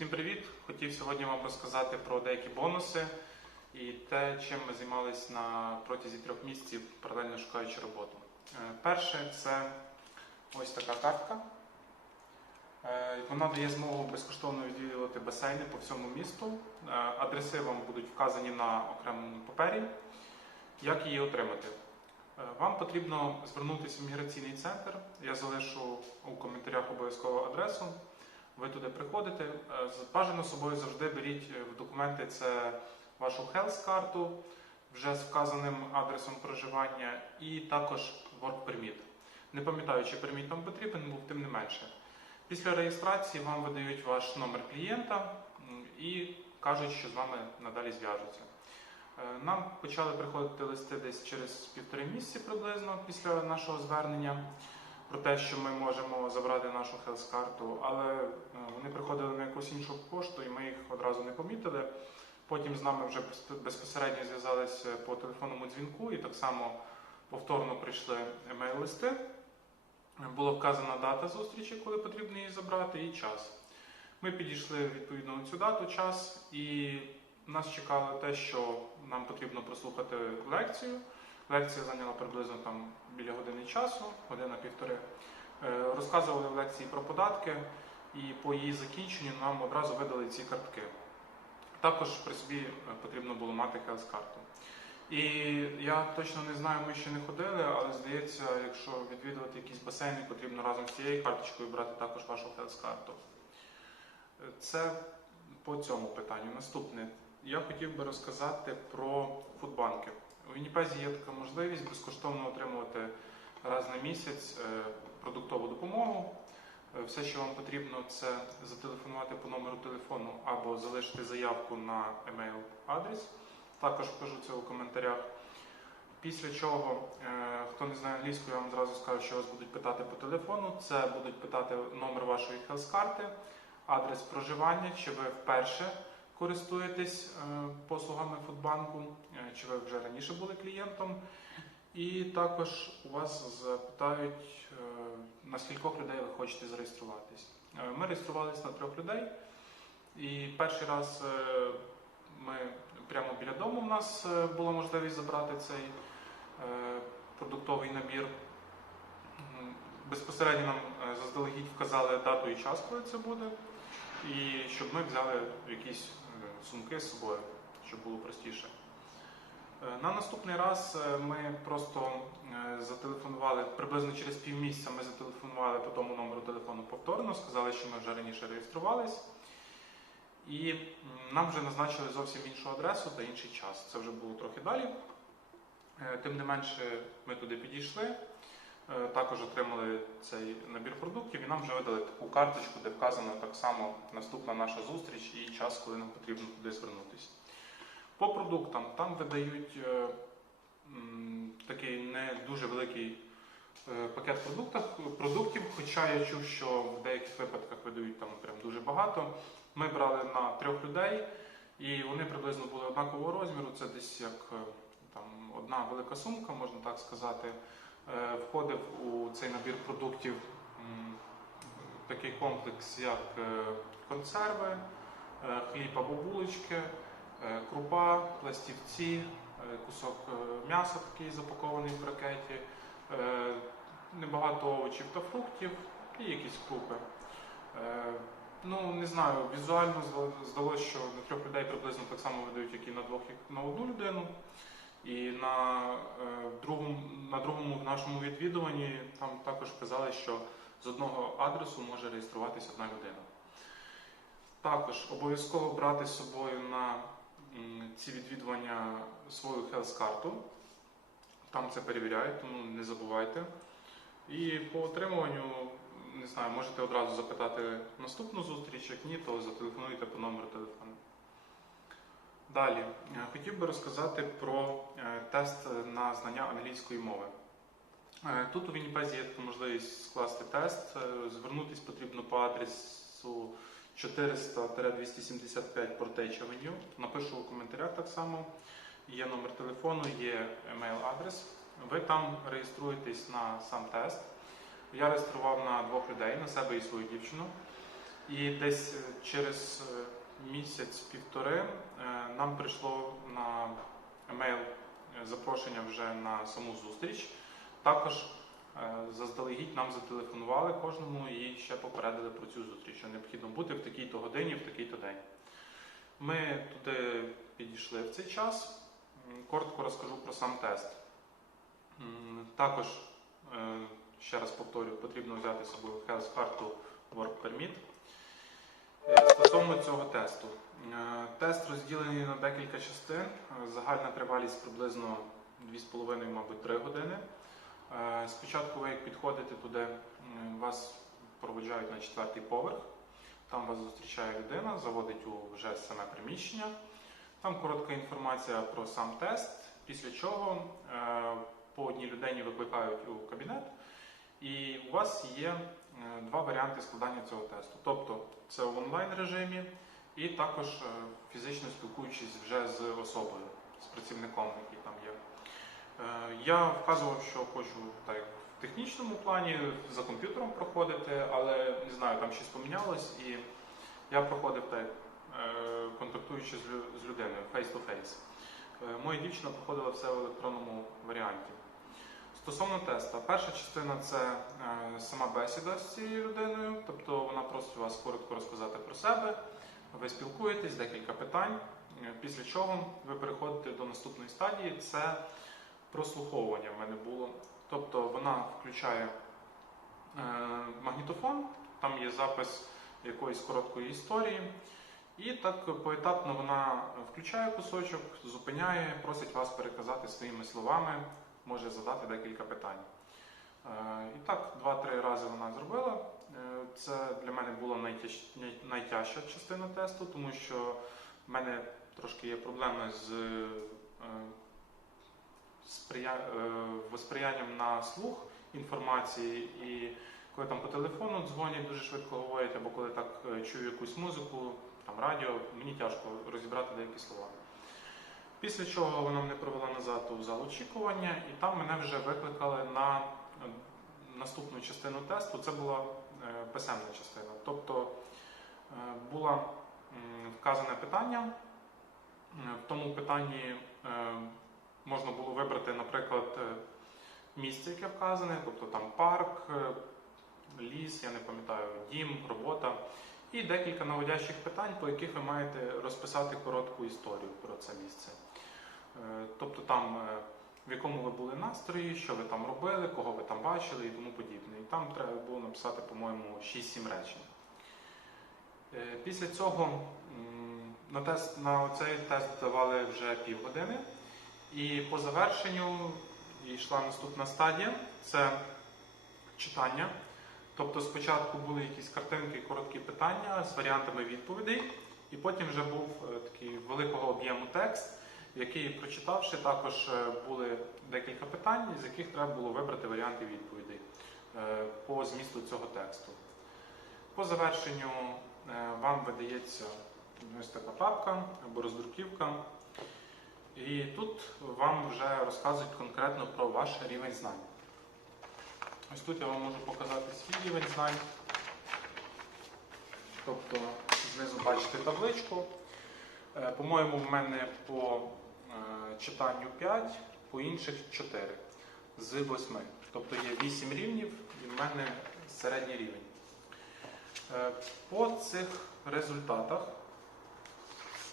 Всім привіт! Хотів сьогодні вам розказати про деякі бонуси і те, чим ми займалися на протязі трьох місяців, паралельно шукаючи роботу. Е, Перше це ось така картка. Е, Вона дає змогу безкоштовно відвідувати басейни по всьому місту. Е, Адреси вам будуть вказані на окремому папері. Як її отримати? Вам потрібно звернутися в міграційний центр. Я залишу у коментарях обов'язково адресу. Ви туди приходите. Е, Бажано з собою завжди беріть е, в документи це вашу health карту вже з вказаним адресом проживання, і також work permit. Не пам'ятаю, чи перміт вам потрібен, був тим не менше. Після реєстрації вам видають ваш номер клієнта і кажуть, що з вами надалі зв'яжуться. Е, Нам почали приходити листи десь через півтори місяці приблизно після нашого звернення про те, що ми можемо забрати нашу хелс-карту, але е, вони приходили на якусь іншу пошту, і ми їх одразу не помітили. Потім з нами вже безпосередньо зв'язалися по телефонному дзвінку, і так само повторно прийшли емейл-листи. Була вказана дата зустрічі, коли потрібно її забрати, і час. Ми підійшли відповідно на цю дату, час, і нас чекало те, що нам потрібно прослухати лекцію. Лекція зайняла приблизно там біля години часу, година-півтори. Е, Розказували в лекції про податки, і по її закінченню нам одразу видали ці картки. Також при собі е, потрібно було мати хелс-карту. І я точно не знаю, ми ще не ходили, але здається, якщо відвідувати якісь басейни, потрібно разом з цією карточкою брати також вашу хелс-карту. Це по цьому питанню. Наступне. Я хотів би розказати про фудбанки. У Вінніпезі є така можливість безкоштовно отримувати раз на місяць е, продуктову допомогу. Е, Все, що вам потрібно, це зателефонувати по номеру телефону або залишити заявку на емейл адрес. Також вкажу це у коментарях. Після чого, е, хто не знає англійську, я вам зразу скажу, що вас будуть питати по телефону. Це будуть питати номер вашої хелс-карти, адрес проживання, чи ви вперше користуєтесь е, послугами Фудбанку, е, чи ви вже раніше були клієнтом. І також у вас запитають, е, на скількох людей ви хочете зареєструватись. Ми реєструвалися на трьох людей. І перший раз ми прямо біля дому в нас була можливість забрати цей продуктовий набір. Безпосередньо нам заздалегідь вказали дату і час, коли це буде, і щоб ми взяли якісь сумки з собою, щоб було простіше. Е, На наступний раз е, ми просто е, зателефонували приблизно через півмісяця. Ми зателефонували по тому номеру телефону повторно, сказали, що ми вже раніше реєструвались. І нам вже назначили зовсім іншу адресу та інший час. Це вже було трохи далі. Тим не менше, ми туди підійшли, також отримали цей набір продуктів і нам вже видали таку карточку, де вказано так само наступна наша зустріч і час, коли нам потрібно туди звернутися. По продуктам там видають е, такий не дуже великий е, пакет продуктів, хоча я чув, що в деяких випадках видають там прям дуже багато. Ми брали на трьох людей, і вони приблизно були однакового розміру. Це десь як е, там одна велика сумка, можна так сказати. Е, Входив у цей набір продуктів такий комплекс, як е, консерви, е, хліб або булочки, крупа, пластівці, кусок м'яса такий запакований в бракеті, е, небагато овочів та фруктів і якісь крупи. Ну, не знаю, візуально здалося, що на трьох людей приблизно так само видають, як і на двох, як на одну людину. І на, е, другому, на другому нашому відвідуванні там також казали, що з одного адресу може реєструватися одна людина. Також обов'язково брати з собою на ці відвідування свою хелс-карту. Там це перевіряють, тому не забувайте. І по отримуванню, не знаю, можете одразу запитати наступну зустріч, як ні, то зателефонуйте по номеру телефону. Далі, е, хотів би розказати про е, тест на знання англійської мови. Е, Тут у Вінніпезі є можливість скласти тест. Звернутись потрібно по адресу 400-275 Portage Avenue. Напишу у коментарях так само. Є номер телефону, є емейл-адрес. Ви там реєструєтесь на сам тест. Я реєстрував на двох людей, на себе і свою дівчину. І десь через місяць-півтори е, нам прийшло на емейл е, запрошення вже на саму зустріч. Також е, заздалегідь нам зателефонували кожному і ще попередили про цю зустріч, що необхідно бути в такій-то годині, в такий-то день. Ми туди підійшли в цей час. Коротко розкажу про сам тест. Також, ще раз повторю, потрібно взяти з собою health карту Work Permit. Стосовно цього тесту. Е, Тест розділений на декілька частин. Е, Загальна тривалість приблизно 2,5, мабуть, 3 години. Е, Спочатку ви як підходите туди, вас проводжають на четвертий поверх. Там вас зустрічає людина, заводить у вже саме приміщення. Там коротка інформація про сам тест, після чого по одній людині викликають у кабінет, і у вас є два варіанти складання цього тесту. Тобто це в онлайн режимі, і також е, фізично спілкуючись вже з особою, з працівником, який там є. Е, Я вказував, що хочу так в технічному плані за комп'ютером проходити, але не знаю, там щось помінялось, і я проходив так, е, контактуючи з лю- людиною face-to-face. Е, Моя дівчина проходила все в електронному варіанті. Стосовно теста, перша частина це е, сама бесіда з цією людиною, тобто вона просить вас коротко розказати про себе, ви спілкуєтесь, декілька питань, е, після чого ви переходите до наступної стадії, це прослуховування в мене було. Тобто вона включає е, магнітофон, там є запис якоїсь короткої історії. І так поетапно вона включає кусочок, зупиняє, просить вас переказати своїми словами, може задати декілька питань. Е, І так, два-три рази вона зробила. Е, Це для мене була найтяж... найтяжча частина тесту, тому що в мене трошки є проблеми з е, сприя... восприянням на слух інформації. І коли там по телефону дзвонять, дуже швидко говорять, або коли так чую якусь музику, там радіо, мені тяжко розібрати деякі слова. Після чого вона мене провела назад у зал очікування, і там мене вже викликали на е, наступну частину тесту. Це була е, писемна частина. Тобто е, було вказане питання. В тому питанні можна було вибрати, наприклад, місце, яке вказане, тобто там парк, ліс, я не пам'ятаю, дім, робота, і декілька наводящих питань, по яких ви маєте розписати коротку історію про це місце. Е, Тобто там е, в якому ви були настрої, що ви там робили, кого ви там бачили і тому подібне. І там треба було написати, по-моєму, 6-7 речень. Е, Після цього на, тест, на цей тест давали вже півгодини. І по завершенню йшла наступна стадія це читання. Тобто спочатку були якісь картинки, короткі питання з варіантами відповідей, і потім вже був такий великого об'єму текст, який, прочитавши, також е, були декілька питань, з яких треба було вибрати варіанти відповідей е, по змісту цього тексту. По завершенню е, вам видається ось така папка або роздруківка. І тут вам вже розказують конкретно про ваш рівень знань. Ось тут я вам можу показати свій рівень знань. Тобто знизу бачите табличку. Е, По-моєму, в мене по е, читанню 5, по інших 4 з 8. Тобто є 8 рівнів і в мене середній рівень. Е, По цих результатах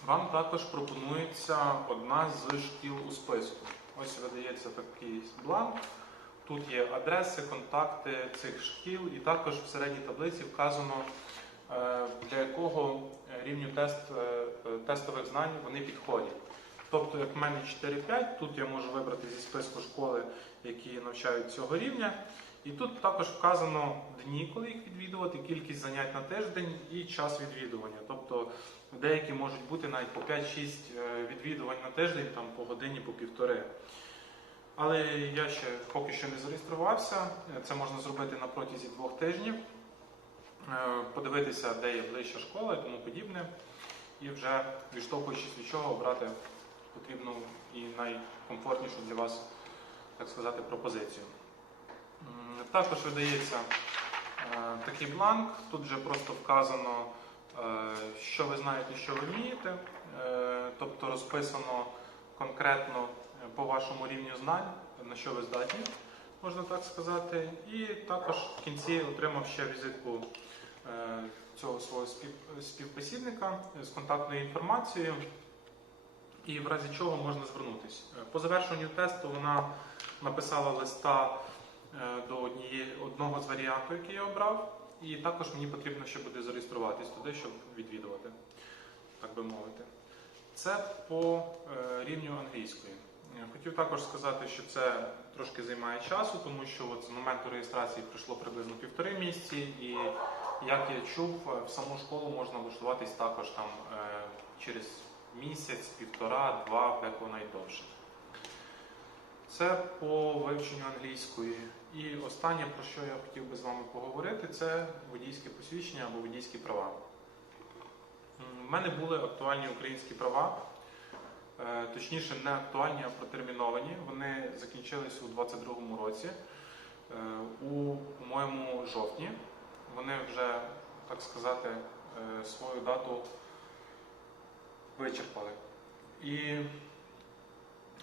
вам також пропонується одна з шкіл у списку. Ось видається такий бланк. Тут є адреси, контакти цих шкіл, і також в середній таблиці вказано, для якого рівню тест, е, е, тестових знань вони підходять. Тобто, як в мене 4-5, тут я можу вибрати зі списку школи, які навчають цього рівня. І тут також вказано дні, коли їх відвідувати, кількість занять на тиждень і час відвідування. Тобто деякі можуть бути навіть по 5-6 е, відвідувань на тиждень, там по годині, по півтори. Але я ще поки що не зареєструвався. Це можна зробити на протязі двох тижнів, Е, подивитися, де є ближча школа і тому подібне, і вже відштовхуючись від чого обрати потрібну і найкомфортнішу для вас, так сказати, пропозицію. Також видається е, е, такий бланк. Тут вже просто вказано, е, що ви знаєте, що ви вмієте. Е, Тобто розписано конкретно е, по вашому рівню знань, на що ви здатні, можна так сказати. І також в кінці отримав ще візитку е, цього свого спів- з контактною інформацією. І в разі чого можна звернутися. Е, По завершенню тесту вона написала листа е, до однієї, одного з варіантів, який я обрав, і також мені потрібно ще буде зареєструватись туди, щоб відвідувати, так би мовити. Це по е, рівню англійської. Е, Хотів також сказати, що це трошки займає часу, тому що от з моменту реєстрації пройшло приблизно півтори місяці, і як я чув, е, в саму школу можна влаштуватись також там е, через місяць, півтора, два, деколи навіть довше. Це по вивченню англійської. І останнє, про що я хотів би з вами поговорити, це водійське посвідчення або водійські права. У мене були актуальні українські права, е, точніше, не актуальні, а протерміновані. Вони закінчились у 2022 році. Е, У моєму жовтні вони вже, так сказати, е, свою дату вичерпали. І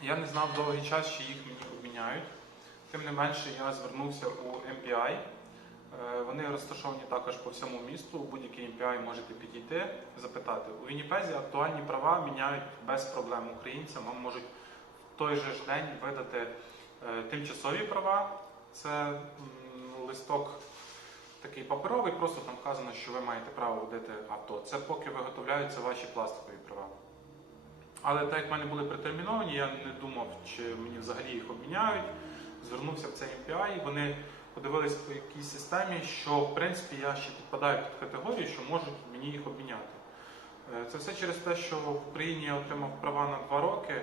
я не знав довгий час, чи їх мені обміняють. Тим не менше, я звернувся у MPI. Е, Вони розташовані також по всьому місту. Будь-який MPI можете підійти, запитати. У Вінніпезі актуальні права міняють без проблем українцям. Вам можуть в той же ж день видати е, тимчасові права. Це листок такий паперовий, просто там вказано, що ви маєте право водити авто. Це поки виготовляються ваші пластикові права. Але так як в мене були претерміновані, я не думав, чи мені взагалі їх обміняють. Звернувся в цей MPI, і вони подивились по якійсь системі, що в принципі я ще підпадаю під категорію, що можуть мені їх обміняти. Е, Це все через те, що в Україні я отримав права на два роки,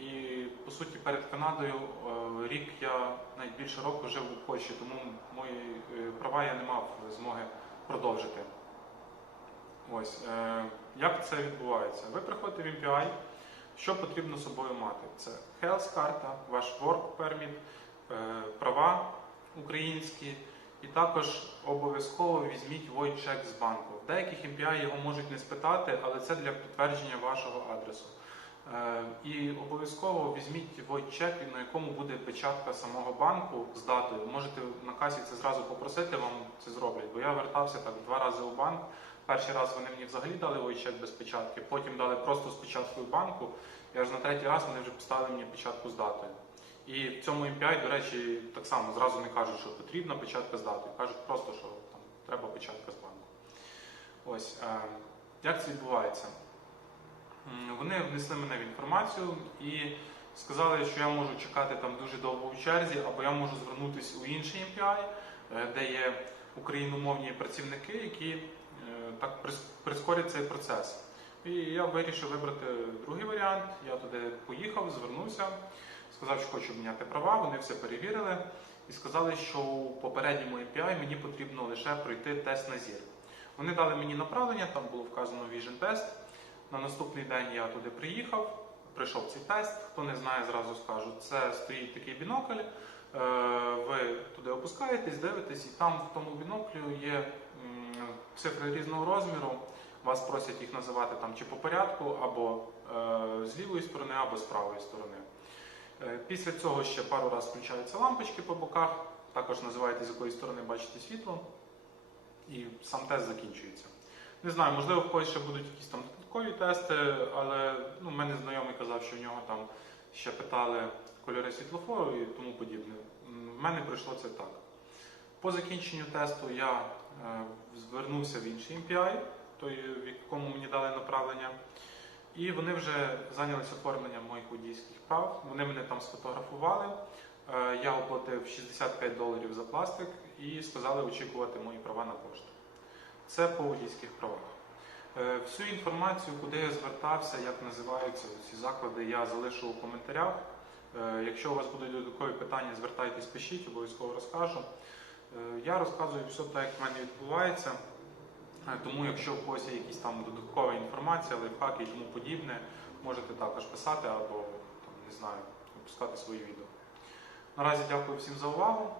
і по суті перед Канадою е, рік навіть більше року жив у Польщі, тому мої е, права я не мав змоги продовжити. Ось е, як це відбувається? Ви приходите в MPI, що потрібно собою мати? Це health карта, ваш work permit, е, права українські, і також обов'язково візьміть void check з банку. В деяких MPI його можуть не спитати, але це для підтвердження вашого адресу. Е, І обов'язково візьміть void check, на якому буде печатка самого банку з датою. Можете на касі це зразу попросити, вам це зроблять. Бо я вертався так два рази у банк. Перший раз вони мені взагалі дали void check без печатки, потім дали просто з печаткою банку. І аж на третій раз вони вже поставили мені печатку з датою. І в цьому MPI, до речі, так само зразу не кажуть, що потрібна печатка з датою. Кажуть просто, що там треба печатка з банку. Ось е, як це відбувається? Вони внесли мене в інформацію і сказали, що я можу чекати там дуже довго у черзі, або я можу звернутися у інший MPI, е, де є україномовні працівники, які е, так прискорять цей процес. І я вирішив вибрати другий варіант. Я туди поїхав, звернувся, сказав, що хочу міняти права. Вони все перевірили і сказали, що у попередньому API мені потрібно лише пройти тест на зір. Вони дали мені направлення, там було вказано Vision тест. На наступний день я туди приїхав, пройшов цей тест. Хто не знає, зразу скажу. Це стоїть такий бінокль. Е, Ви туди опускаєтесь, дивитесь, і там в тому біноклю є цифри різного розміру. Вас просять їх називати там чи по порядку, або е, з лівої сторони, або з правої сторони. Е, Після цього ще пару разів включаються лампочки по боках, також називаєте, з якої сторони бачите світло, і сам тест закінчується. Не знаю, можливо, в когось ще будуть якісь там додаткові тести, але ну, мене знайомий казав, що в нього там ще питали кольори світлофору і тому подібне. В мене пройшло це так. По закінченню тесту я е, звернувся в інший MPI, той, в якому мені дали направлення. І вони вже зайнялися оформленням моїх водійських прав. Вони мене там сфотографували. Е, Я оплатив 65 доларів за пластик і сказали очікувати мої права на пошту. Це по водійських правах. Е, Всю інформацію, куди я звертався, як називаються ці заклади, я залишу у коментарях. Е, Якщо у вас будуть додаткові питання, звертайтесь, пишіть, обов'язково розкажу. Е, Я розказую все так, як в мене відбувається. Тому, якщо у когось є якісь там додаткова інформація, лайфхаки і тому подібне, можете також писати або там, не знаю, випускати свої відео. Наразі дякую всім за увагу.